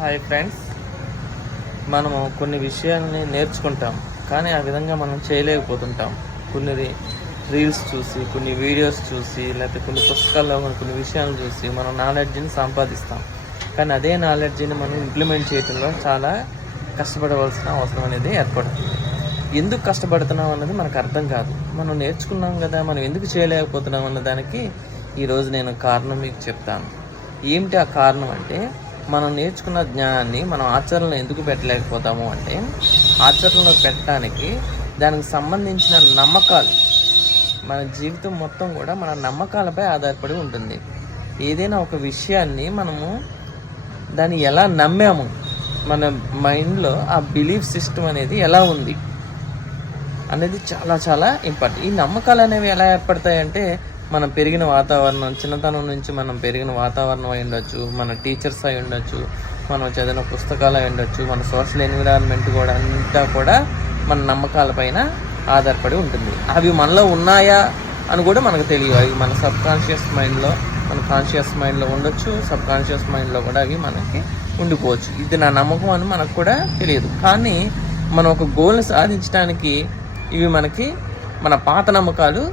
Hi friends, మనము కొన్ని విషయాలని నేర్చుకుంటాం, కానీ ఆ విధంగా మనం చేయలేకపోతుంటాం. కొన్ని రీల్స్ చూసి, కొన్ని వీడియోస్ చూసి, లేకపోతే కొన్ని పుస్తకాల్లో కొన్ని విషయాలను చూసి మనం నాలెడ్జ్ని సంపాదిస్తాం. కానీ అదే నాలెడ్జ్ని మనం ఇంప్లిమెంట్ చేయడంలో చాలా కష్టపడవలసిన అవసరం అనేది ఏర్పడుతుంది. ఎందుకు కష్టపడుతున్నాం అన్నది మనకు అర్థం కాదు. మనం నేర్చుకున్నాం కదా, మనం ఎందుకు చేయలేకపోతున్నాం అన్న దానికి ఈరోజు నేను కారణం మీకు చెప్తాను. ఏమిటి ఆ కారణం అంటే, మనం నేర్చుకున్న జ్ఞానాన్ని మనం ఆచరణలో ఎందుకు పెట్టలేకపోతాము అంటే, ఆచరణలో పెట్టడానికి దానికి సంబంధించిన నమ్మకాలు, మన జీవితం మొత్తం కూడా మన నమ్మకాలపై ఆధారపడి ఉంటుంది. ఏదైనా ఒక విషయాన్ని మనము దాన్ని ఎలా నమ్మాము, మన మైండ్లో ఆ బిలీఫ్ సిస్టమ్ అనేది ఎలా ఉంది అనేది చాలా చాలా ఇంపార్టెంట్. ఈ నమ్మకాలు అనేవి ఎలా ఏర్పడతాయంటే, మనం పెరిగిన వాతావరణం, చిన్నతనం నుంచి మనం పెరిగిన వాతావరణం అయి ఉండొచ్చు, మన టీచర్స్ అయి ఉండొచ్చు, మనం చదివిన పుస్తకాలు అయి ఉండొచ్చు, మన సోషల్ ఎన్విరాన్మెంట్ కూడా అంతా కూడా మన నమ్మకాలపైన ఆధారపడి ఉంటుంది. అవి మనలో ఉన్నాయా అని కూడా మనకు తెలియదు. అవి మన సబ్ కాన్షియస్ మైండ్లో, మన కాన్షియస్ మైండ్లో ఉండొచ్చు, సబ్ కాన్షియస్ మైండ్లో కూడా అవి మనకి ఉండిపోవచ్చు. ఇది నా నమ్మకం అని మనకు కూడా తెలియదు. కానీ మనం ఒక గోల్ని సాధించడానికి ఇవి మనకి మన పాత నమ్మకాలు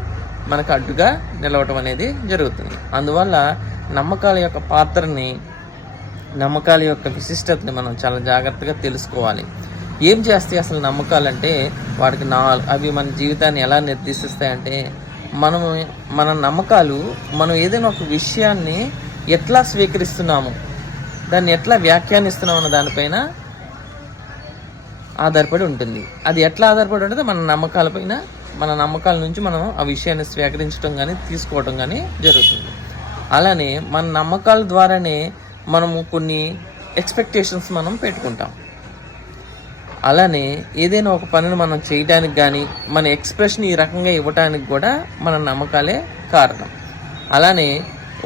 మనకు అడ్డుగా నిలవటం అనేది జరుగుతుంది. అందువల్ల నమ్మకాల యొక్క పాత్రని, నమ్మకాల యొక్క విశిష్టతని మనం చాలా జాగ్రత్తగా తెలుసుకోవాలి. ఏం చేస్తాయి అసలు నమ్మకాలంటే, వాటికి అవి మన జీవితాన్ని ఎలా నిర్దేశిస్తాయంటే, మన నమ్మకాలు మనం ఏదైనా ఒక విషయాన్ని ఎట్లా స్వీకరిస్తున్నాము, దాన్ని ఎట్లా వ్యాఖ్యానిస్తున్నాం అన్న దానిపైన ఆధారపడి ఉంటుంది. అది ఎట్లా ఆధారపడి ఉంటుంది, మన నమ్మకాలపైన. మన నమ్మకాల నుంచి మనం ఆ విషయాన్ని స్వీకరించడం కానీ తీసుకోవడం కానీ జరుగుతుంది. అలానే మన నమ్మకాల ద్వారానే మనము కొన్ని ఎక్స్పెక్టేషన్స్ మనం పెట్టుకుంటాం. అలానే ఏదైనా ఒక పనిని మనం చేయడానికి కానీ, మన ఎక్స్ప్రెషన్ ఈ రకంగా ఇవ్వటానికి కూడా మన నమ్మకాలే కారణం. అలానే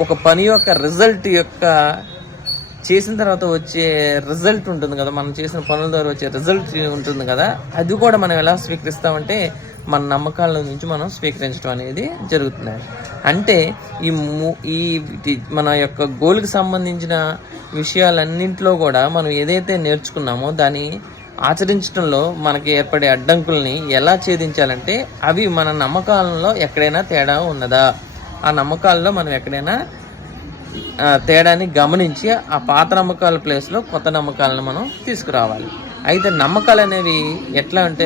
ఒక పని యొక్క రిజల్ట్ యొక్క చేసిన తర్వాత వచ్చే రిజల్ట్ ఉంటుంది కదా, మనం చేసిన పనుల ద్వారా వచ్చే రిజల్ట్ ఉంటుంది కదా, అది కూడా మనం ఎలా స్వీకరిస్తామంటే మన నమ్మకాల నుంచి మనం స్వీకరించడం అనేది జరుగుతుంది. అంటే ఈ మన యొక్క గోల్కి సంబంధించిన విషయాలన్నింటిలో కూడా మనం ఏదైతే నేర్చుకున్నామో దాన్ని ఆచరించడంలో మనకి ఏర్పడే అడ్డంకుల్ని ఎలా ఛేదించాలంటే, అవి మన నమ్మకాలలో ఎక్కడైనా తేడా ఉన్నదా, ఆ నమ్మకాల్లో మనం ఎక్కడైనా తేడాన్ని గమనించి ఆ పాత నమ్మకాల ప్లేస్లో కొత్త నమ్మకాలను మనం తీసుకురావాలి. అయితే నమ్మకాలు అనేవి ఎట్లా అంటే,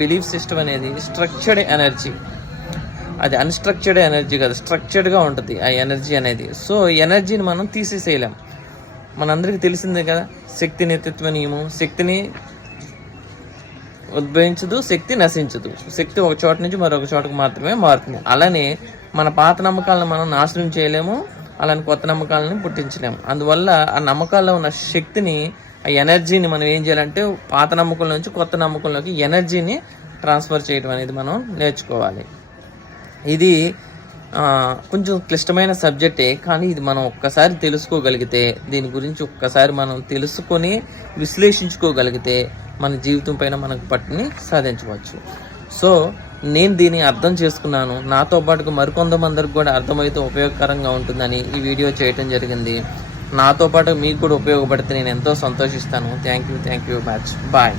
బిలీఫ్ సిస్టమ్ అనేది స్ట్రక్చర్డ్ ఎనర్జీ, అది అన్స్ట్రక్చర్డ్ ఎనర్జీ కాదు, స్ట్రక్చర్డ్గా ఉంటుంది ఆ ఎనర్జీ అనేది. సో ఎనర్జీని మనం తీసేసేయలేం. మనందరికీ తెలిసిందే కదా, శక్తి నేతృత్వ నియమం. శక్తిని ఉద్భవించదు, శక్తి నశించదు. శక్తి ఒక చోట నుంచి మరొక చోటకు మాత్రమే మారుతుంది. అలానే మన పాత నమ్మకాలను మనం నాశనం చేయలేము, అలానే కొత్త నమ్మకాలను పుట్టించలేము. అందువల్ల ఆ నమ్మకాల్లో ఉన్న శక్తిని, ఆ ఎనర్జీని మనం ఏం చేయాలంటే, పాత నమ్మకం నుంచి కొత్త నమ్మకంలోకి ఎనర్జీని ట్రాన్స్ఫర్ చేయడం అనేది మనం నేర్చుకోవాలి. ఇది కొంచెం క్లిష్టమైన సబ్జెక్టే, కానీ ఇది మనం ఒక్కసారి తెలుసుకోగలిగితే, దీని గురించి ఒక్కసారి మనం తెలుసుకొని విశ్లేషించుకోగలిగితే మన జీవితం పైన మనకు పట్టుని సాధించవచ్చు. సో నేను దీన్ని అర్థం చేసుకున్నాను. నాతో పాటుగా మరికొంతమందికి కూడా అర్థమైతే ఉపయోగకరంగా ఉంటుందని ఈ వీడియో చేయటం జరిగింది. నాతో పాటు మీకు కూడా ఉపయోగపడితే నేను ఎంతో సంతోషిస్తాను. Thank you much. బాయ్.